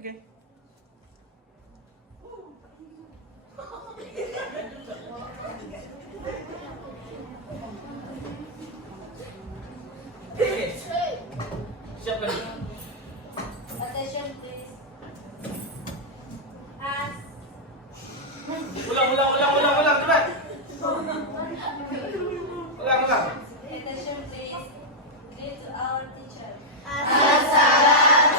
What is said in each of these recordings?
Oke. Siapa nih? Attention please. As. Ulang, cepat. Ulang. Attention please. Read to our teacher.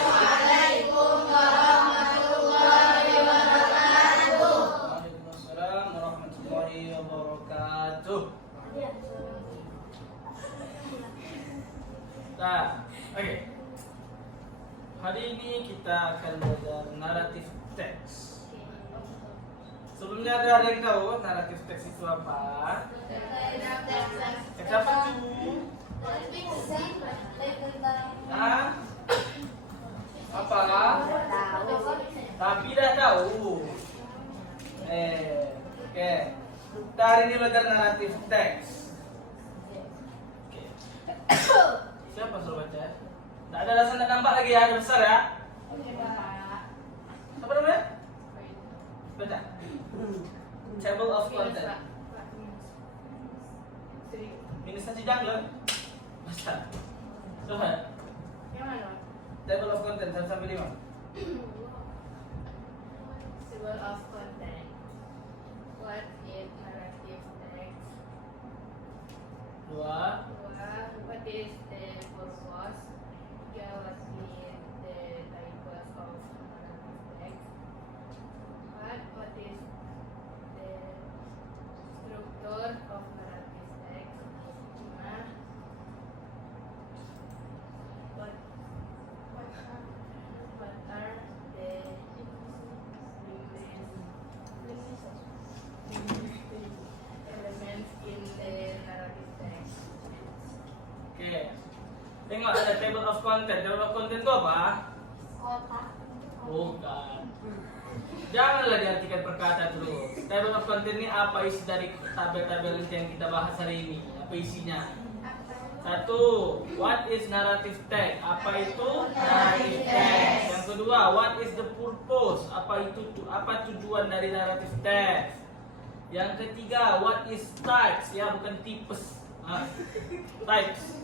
Waalaikumsalam warahmatullahi wabarakatuh. Nah, oke. Hari ini kita akan belajar naratif teks. Sebelumnya ada yang tahu naratif teks itu apa? Teks apa tuh? Hah? Apa? Tapi dah tahu. Oke. Kita hari ini belajar naratif teks. Oke. Siapa suruh baca? Tidak ada alasan tidak nampak lagi ya, besar ya. Apa namanya? Baca. Table of content. Minus saja jangan. Besar. Coba. Table of content 1 sampai 5. Table of content. What is narrative text? 2. What is the purpose? 3. What is the types of narrative text? 4. What is the structure of narrative text? 5. What are the elements in the narrative text? Oke. Tengok ada table of content. Table of content itu apa? Bukan. Janganlah diartikan perkata terus. Table of content ini apa isi dari tabel-tabel yang kita bahas hari ini? Apa isinya? 1. What is narrative text? Apa itu narrative text? Yang kedua, what is the purpose? Apa tujuan dari narrative text? Yang ketiga, what is types? Ya, bukan tipes. Types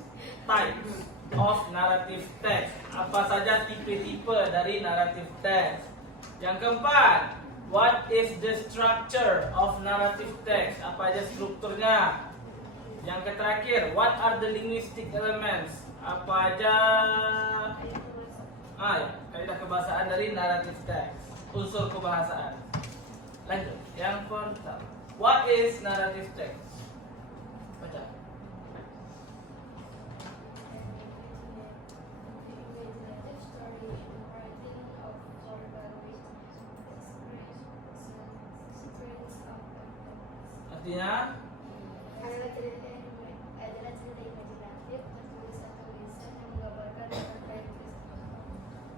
of narrative text. Apa saja tipe-tipe dari narrative text? Yang keempat, what is the structure of narrative text? Apa aja strukturnya? Yang terakhir, what are the linguistic elements? Apa aja kaidah kebahasaan dari narrative text, unsur kebahasaan. Lanjut, yang pertama, what is narrative text? Baca. Artinya adalah cerita imajinatif tertulis atau tulisan yang menggambarkan terkait peristiwa.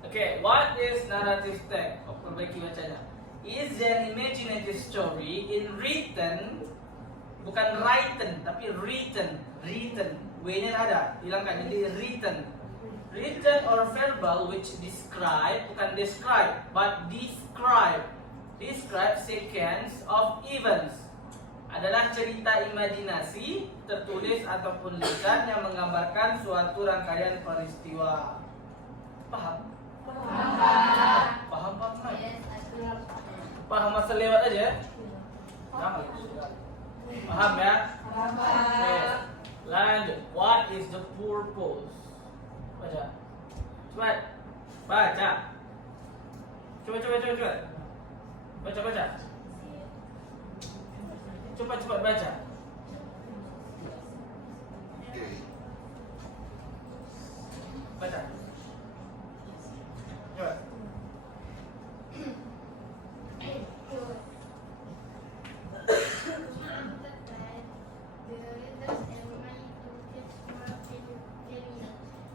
Okay, what is narrative text? Perbaiki bacanya. Is an imaginative story in written, bukan written, tapi written. W-nya ada, hilangkan, jadi written. Written or verbal which describe, bukan describe, but describe sequence of events. Adalah cerita imajinasi tertulis ataupun lisan yang menggambarkan suatu rangkaian peristiwa. Paham? Paham? Paham masa lewat aja? Paham ya? Oke. Lanjut. What is the purpose? Baca. Cepat. Baca. Coba. Baca. Cepat baca. Baca. Cepat.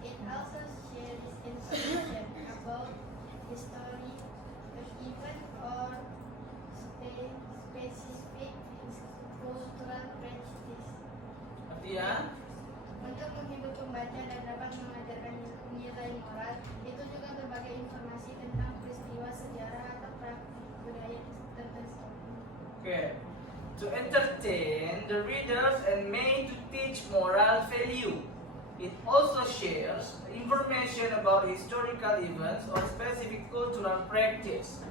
It also shares information about the story, of event or specific cultural practice. Artinya Untuk menghibur pembaca dan dapat mengajarkan nilai Okay. To entertain the readers and made to teach moral value. It also shares information about historical events or specific cultural practice.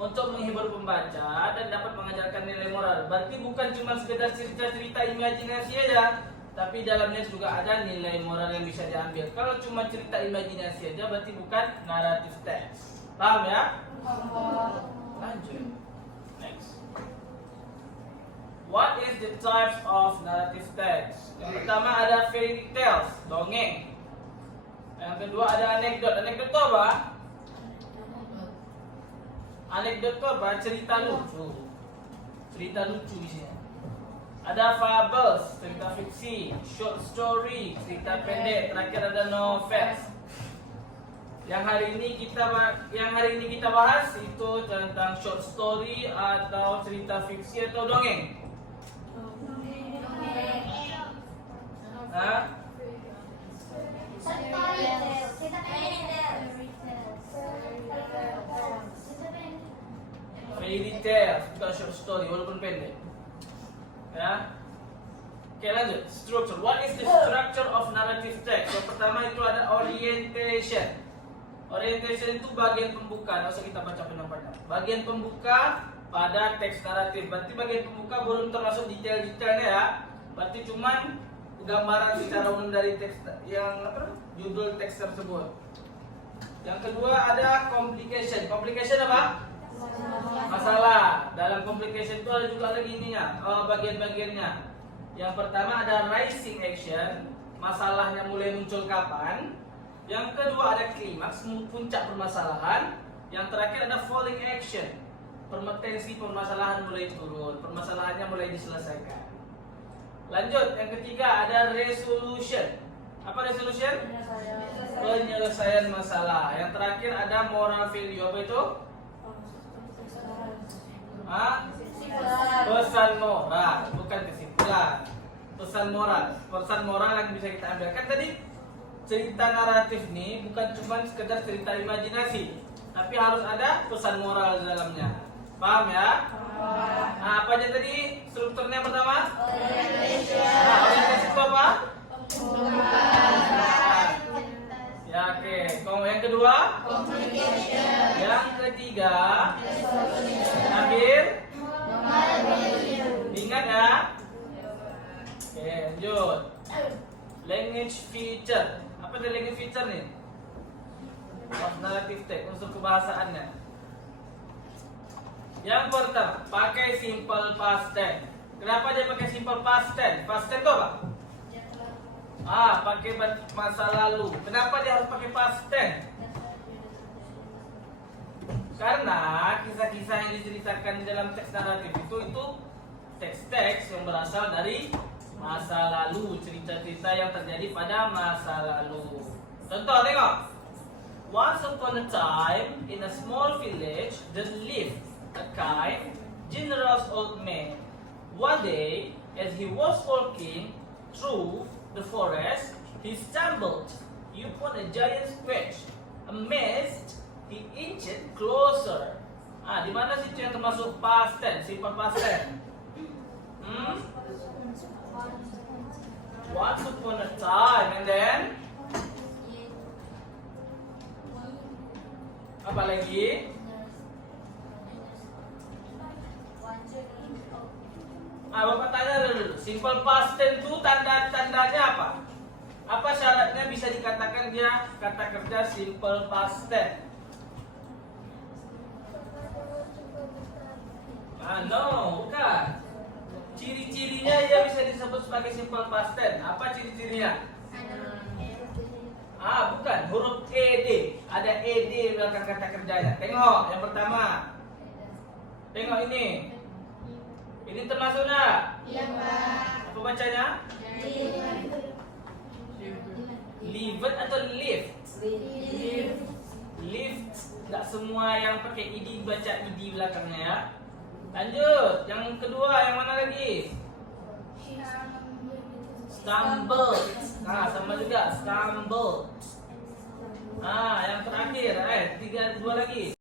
Untuk menghibur pembaca dan dapat mengajarkan nilai moral. Berarti bukan cuma sekedar cerita-cerita imajinasi aja, tapi dalamnya juga ada nilai moral yang bisa diambil. Kalau cuma cerita imajinasi aja berarti bukan narrative text. Paham ya? Lanjut. Next. What is the types of narrative text? Yang pertama ada fairy tales, dongeng. Yang kedua ada anekdot. Anekdot itu apa? Anekdot itu apa? Cerita lucu. Cerita lucu isinya. Ada fables, cerita fiksi, short story, cerita pendek. Terakhir ada novels. Yang hari ini kita bahas itu tentang short story atau cerita fiksi atau dongeng. Hah? Fairy tale, bukan short story walaupun pendek. Ya. Oke, lanjut. Structure. What is the structure of narrative text? Yang pertama itu ada orientation. Orientation itu bagian pembuka. Nggak usah kita baca panjang-panjang. Bagian pembuka pada teks naratif. Berarti bagian pembuka belum termasuk detail-detailnya ya. Berarti cuman gambaran secara umum dari teks yang judul teks tersebut. Yang kedua ada complication. Complication apa? Masalah. Dalam complication itu ada juga lagi ininya, bagian-bagiannya. Yang pertama ada rising action, masalahnya mulai muncul kapan. Yang kedua ada klimaks, puncak permasalahan. Yang terakhir ada falling action, tensi permasalahan mulai turun, permasalahannya mulai diselesaikan. Lanjut, yang ketiga ada resolution. Apa resolution? Penyelesaian masalah. Yang terakhir ada moral value. Apa itu? Pesan moral, bukan kesimpulan. Pesan moral yang bisa kita ambil. Kan tadi cerita naratif nih bukan cuma sekedar cerita imajinasi, tapi harus ada pesan moral di dalamnya. Paham ya? Nah, apa aja tadi strukturnya pertama? Orientasi itu apa? Ya, oke. Yang kedua? Yang ketiga? Terakhir? Ingat ya? Oke, lanjut. Language feature. Apa itu language feature nih? Narrative text, unsur kebahasaannya. Yang pertama, pakai simple past tense. Kenapa dia pakai simple past tense? Past tense itu apa? Pakai masa lalu. Kenapa dia harus pakai past tense? Karena kisah-kisah yang diceritakan di dalam teks naratif itu teks-teks yang berasal dari masa lalu, cerita-cerita yang terjadi pada masa lalu. Contoh, tengok. Once upon a time, in a small village, there lived a kind, generous old man. One day, as he was walking through the forest, he stumbled upon a giant squash. Amazed, he inched closer. Di mana situ yang termasuk past tense, simple past tense? Once upon a time, and then apa lagi? Bapak tanya dulu, simple past tense itu tanda-tandanya apa? Apa syaratnya bisa dikatakan dia kata kerja simple past tense? No, bukan. Ciri-cirinya dia bisa disebut sebagai simple past tense. Apa ciri-cirinya? Bukan, huruf ed. Ada ed di belakang kata kerjanya. Tengok, yang pertama. Tengok ini. Ini termasuk enggak? Iya, Pak. Apa bacanya? Lift atau lift? Lift. Enggak semua yang pakai id baca id belakangnya ya. Lanjut, yang kedua yang mana lagi? Stumble. Sama juga stumble. Yang terakhir, 2 lagi.